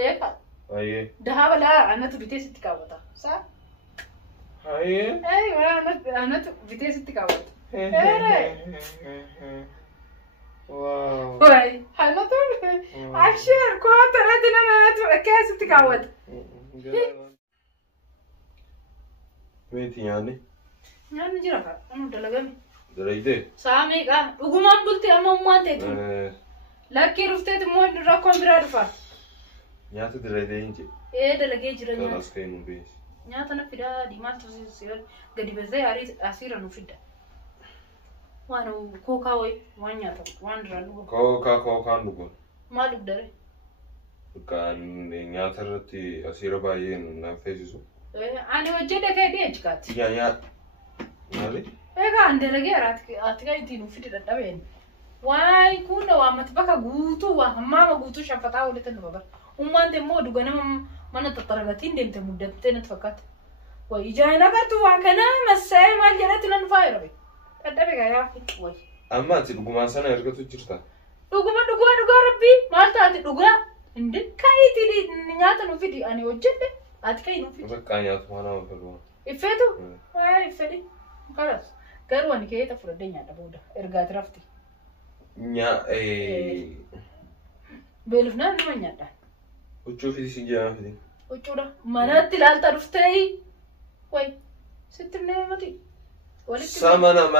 إيه أيه ده ولا أنا تبيتي ستة كاوتا صح أيه أيوة أنا تبيتي ستة كاوتا واو واي حلو تقول عشر كوتا ردنا أنا كاس ستة كاوتا ميتي يعني يعني جرافة أنا دلقمي دريدة سامي كا وقوم بلتي أما ما تيتو لكن رفتي مو رقم برادفا نياتي دريدة إنجي إيه دلقي جرانيا خلاص كاين بيش نياتنا فدا دي ما تصير قدي بزاي عريس أسير نفدا وانو كوكا وي وان ياتو وان رانو كوكا نقول ما لقدر كان نياترتي أسير باين نافيسو أنا وجدك كيديج كات يا مالي إيه كان دلقي أتكا يتينو فدا دبين واي كونا وامتبكا غوتو وهمما غوتو شفتاو لتنو بابا وما دمو دوغنا ما نتطرقتين دمت مدتين تفكت ويجانا كرتو وكنا مساي ما جرتنا نفايربي ادبي يا وي أما أنت دوغمان سنة يركتو جرتا دوغا ربي ما تاتي دوغا عندك كايتي دي نياتا نفيدي اني وجدت اتكاي نفيدي بقى نيات وانا وفلوان افيتو واي افيدي خلاص قالوا كي تفردني على بودا ارغات رفتي نيا اي بيلفنا من يدا وتشوفي سيجا في دي وچودا منات لالتا رفتي وي ستمني متي سامنا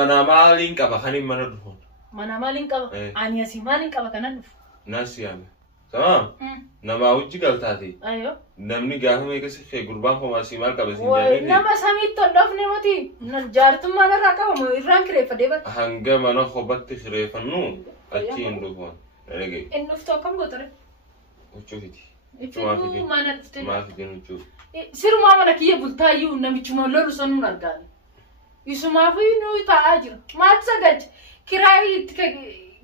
ما مالين كبا خاني منا دفون mana malin kaba ani asi malin kaba kanan duf nasi yame tamam nama uji galtati ayo namni gahu me kasi fe gurban ko masi mal kaba sinjani nama samit to dofne mati na jartum mana raka mo iran kre fade ba hanga mana khobatti khirefanu achi indufon rege innufto kam gotore uchufiti ichu mana dufte ma fi genu chu siru ma mana kiye bultayu namichuma lolu sonu nargani isuma fi no ta ajira ma tsagaj kirai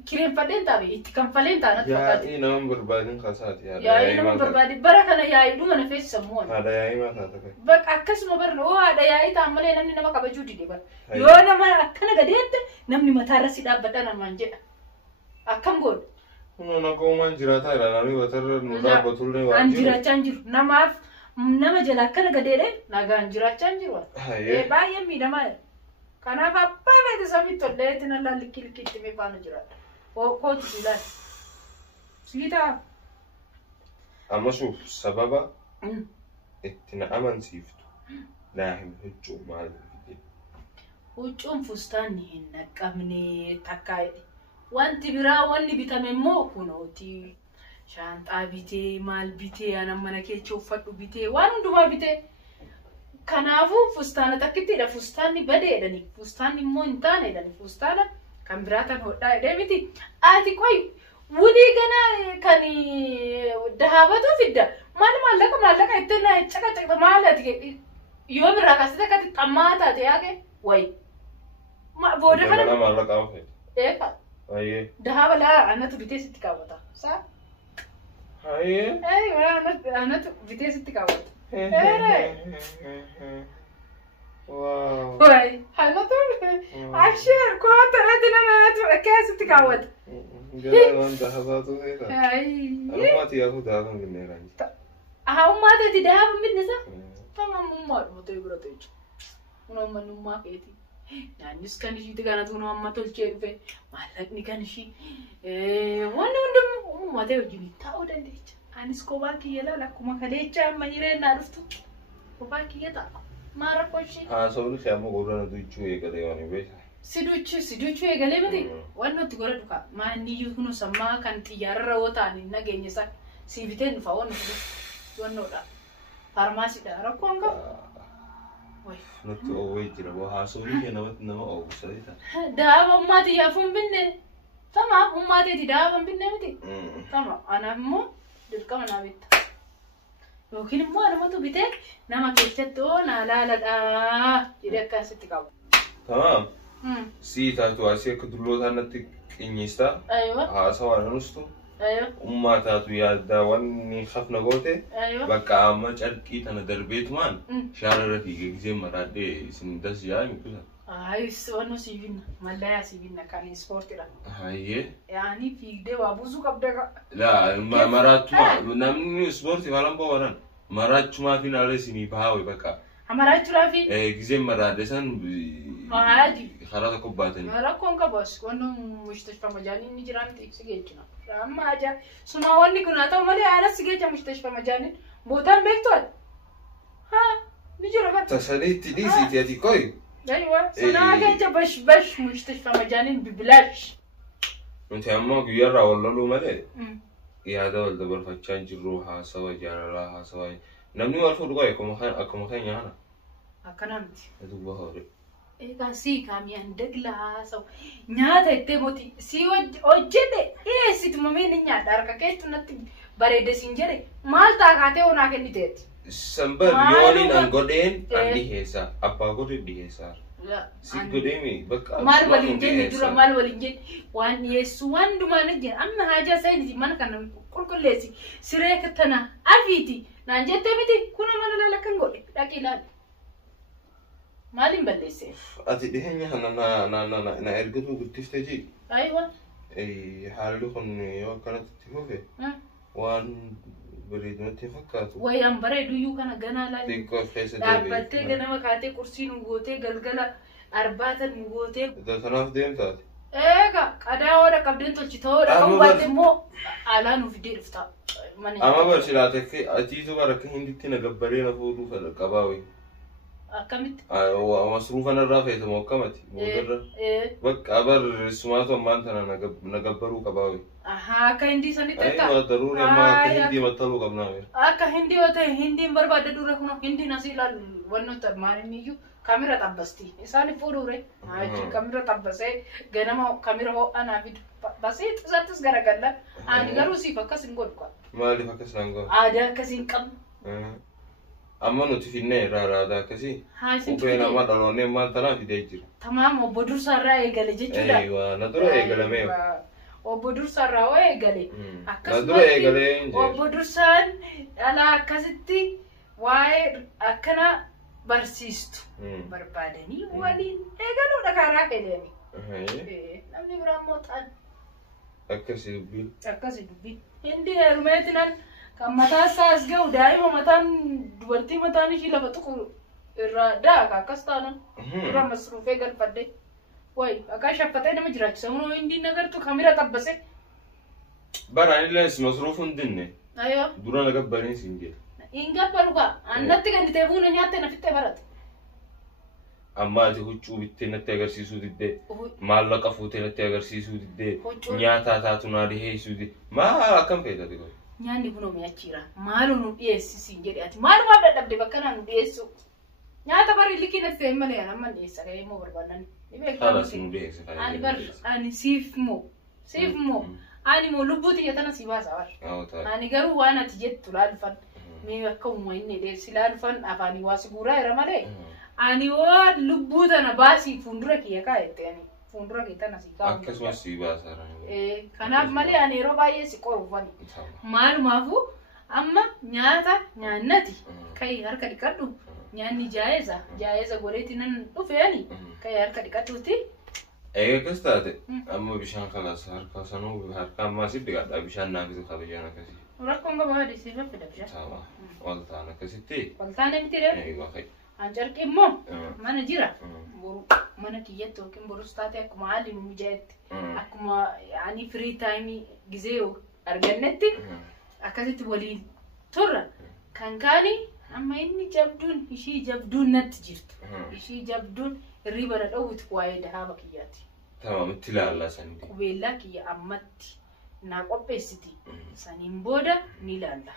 kiren fadin tabe itikam falen ta na fakati ya ina barbadin khasat ya ina barbadi barakana ya idu mana fe samon hada ya ima ta takai bak akas ma barno hada ya ita amale namni na baka bajudi de bar yo na ma akana gadente namni matara sida badana manje akam god na ko man jirata ila nani watar nuda batulne wa anjira chanjir nama jala akana gadede naga anjira chanjir wa e ba yemi dama kana papa me sami to lete na la likilkiti me pano jira ko tula sita amma shuf sababa ittina aman siftu lahim hujju mal hujjum fustani hinna qabne takai wanti bira wanni bitamemmo kunoti shanta bite mal bite ana mana ke chofaddu bite wan duma bite kanafu fustana takitti da fustani bade edani fustani montane edani fustana kambiratan hodda edemiti ati koy wudi gana kani dahabatu fidda malaka itena chaka malati yo bira kasita kati tamata te yake way ma boda kana malaka afi eka aye dahabala anatu bite sitikawata sa aye ay anatu bite sitikawata واو واي حلو تقول عشر كوتا ردنا ما كاس تكاود جاي وانت حظاته هيك اي ما تياخذ هذا من النيران ها ما تدي ده من نسا تمام ما تيبرتيج ونوم ما كيتي يعني كان شيء تكانت ونوم ما تلشي في مالك كان شيء وانا ندم ما تيجي تاود عندك أنا سكوباكي يلا لكم كليتشا ما يرين نعرفتو سكوباكي يتا ما ركوشي سووني خيامو غورنا دويتشو يغلي واني بيت سيدوتشو يغلي بدي وانا تقول دوكا ما نيجي كنو سما كان تيار روتاني نجيني سا سيفيتين فاون وانا دا فارماسي دا ركوانكا وي نتو اوي جرا وها سووني كنا نما او سريتا دا ما تي يافون بني تمام ما تي دا بني متي تمام انا مو dirqama na bitta yookiin immoo anamatu bite nama keessattu na laaladha jedhee akkasitti qabu tamam siitaatu asii akka dullootaanatti qinyista haasawa nanustu ummataatu yaaddaa wanni khafna goote bakka amma carqii tana darbeetumaan shaarara fiigee gisee maraadhee isin das yaa mikusa Sono sivina, malaya sivina kan sport ira. Haye. Yani fiigdee waa buusuu qabda. La marachuma namni sport walan bawaran. Marachuma finale sini bahawe baka. Amarachura fi. Gize maradesan. Haji. Kharata kubbatani. Rakkoon qabas wanno mustashfa majaanin ni jiraanti sigeechina. Amma aja suma wanni kun haa ta'u malee haala sigeecha mustashfa majaanin bootaan beektu. Ha ni jira bara. Tasalitti disi ati koi. ايوه صناعه جا بش مستشفى مجانين ببلاش انت عمك يرى ولا له مالي يا دول دبر فتشان جروها سوا جارها سوا نمني ورفو دغاي كم خان يانا اكنمت ادو بهور اي كاسي كاميان دغلا سو نياتا تيموتي سي وجده اي سيت ممين نيا داركا كيتو نت بريد سينجري مالتا كاتي ونا كنيتت Sambar yoni nan goden andi hesa apa gode di hesa si godemi bak mal walinjen dura mal walinjen wan yesu wandu manaje amma haja sayni man kan kulkullesi sire katana afiti nanje temiti kuna manala lakan gode dakila malin ballese ati dehenya na ergutu guttifteji aywa halu kon yo kanat tifofe wan بريد ما تفكرت ويا بريد يو كان جنا لا تيكو خيسة دابتة جنا ما كاتي كرسي نقوتي قلقلا أربعة نقوتي ده ثلاث ديم تات إيه كذا ورا كبدين تلشتور أو بعد مو على نفدي رفتا أما برشلاتك أتيتو بركة هندي تنا جبرين فورو فلا كباوي أكمل ومصروفنا الرافع تموكمت مودر بق أبر سماتو مانتنا نجبرو كباوي كهندي سني تتا أيوة ضروري ما كهندي مطلوب قبنا كهندي وته هندي برباد دورة هنا هندي نسيلا ونو ترماني ميجو كاميرا تبستي إنسان فوروري هاي كاميرا تبسه جنما كاميرا هو أنا فيد بسيط زاتس غرقلا أنا غروسي فكاس نقول كوا ما اللي فكاس نقول ada كاسين كم أما نتفيني را كسي وبين ما دلوني ما تنا في ديجر تمام وبدور سارة يقال جيجولا أيوة ندرو يقال ميو وبدور سارة ويقال ندرو يقال وبدور سان على كاستي واي أكنا برسيستو بربادني ولين يقالوا نكارا كدني نمني براموتان أكاسي دبي هندي هرمتنا كمتا ساس جو دائما متان دورتي متاني شيء لفتقول الردا كاستانا ترى مصروفه قال فدي واي أكاش أفتح مجرد سمو عندي نقدر كاميرا تبصه برا إلا مصروف دينه أيوة دورا نقبلين سينجي إنجا بروكا أنا تيجي تبون نياتي نفيت برات أما تهجو بتنا تأجر سيسو ديده مال لك أفوتنا تأجر سيسو ديده نياتا تاتونا ديه سودي ما كم فيدا تقول nyandi buno meachira malu nu yes singeri ati malu wada dabde bakana nu yesu nyata bari likina female yana man yesa kay mo barbanan ibe kala sinu de yesa ani bar ani sif mo ani mo lubuti yatana sibasa war ani garu wana tijet tulal fan me yakkum mo inne de silal fan afani wasigura era male ani wa lubuta na basi fundura kiyaka eteni fundura kitana sikamu akkasuma sibasa kanaaf malee ani yeroo baay'ee si qorufani maalumaafuu amma nyaata nyaannati kai harka dhiqadhu nyaanni jaayeza godheeti nan dhufeeni kai harka dhiqadhuuti akkas taate amma bishaan kalaas harka sanuu harka ammaa si dhiqadha bishaan naafisu kabajaan akkasii rakkoon gaba haadhiisiif fida bishaan waltaan akkasitti waltaan miti dha anjarqi immoo mana jira mana kiyyatti yookiin borus taate akkuma haalli nu mijaa'etti akkuma ani free time gizee argannetti akkasitti waliin turra kan kaani amma inni jabduun ishii jabduun natti jirtu ishii jabduun hirriba na dhowwiti waa'ee dahaaba kiyyaati tamam itti ilaallaa sanii qubeellaa kiyya ammatti naa qopheessiti saniin booda ni ilaalla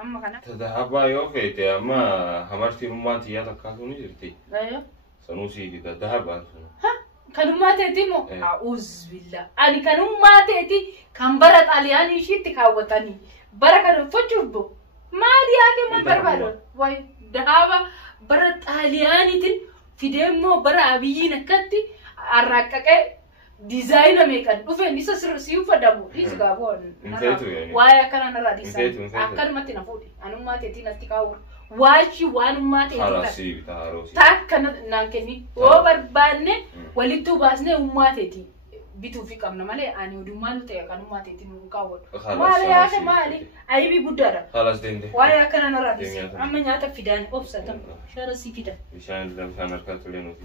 amma kana tadahaba yoo feete amma hamartii rummaati yaa takkaasuu ni jirti sanusi tadahaba kanummaa teeti moo a'uuz billah ani kanummaa teeti kan bara xaaliyaanii ishiitti kaawwatanii bara kana uffachuuf maali yaake maal barbaadu way dahaba bara xaaliyaaniitiin fidee immoo bara abiyyiin akkatti arraaqaqee dizaayina meeqan dhufeen isa si uffadamu dhiis gaaboon waa'ee akkana narraa dhiisan akkanumatti na fuudhi anummaa teetii natti kaawwatu waachi waan ummaate harasi bita harosi takkana nankeni oo barbaanne walittu baasne ummaateti bituu fi qabna malee ani odumaan ta'e kan ummaateti nu kaawwadhu maali yaate maali ayibi guddaadha halas dende waa'ee akkana narraa amma nyaata fidaan obsatan shara si fida bishaan harkaa tulee nuti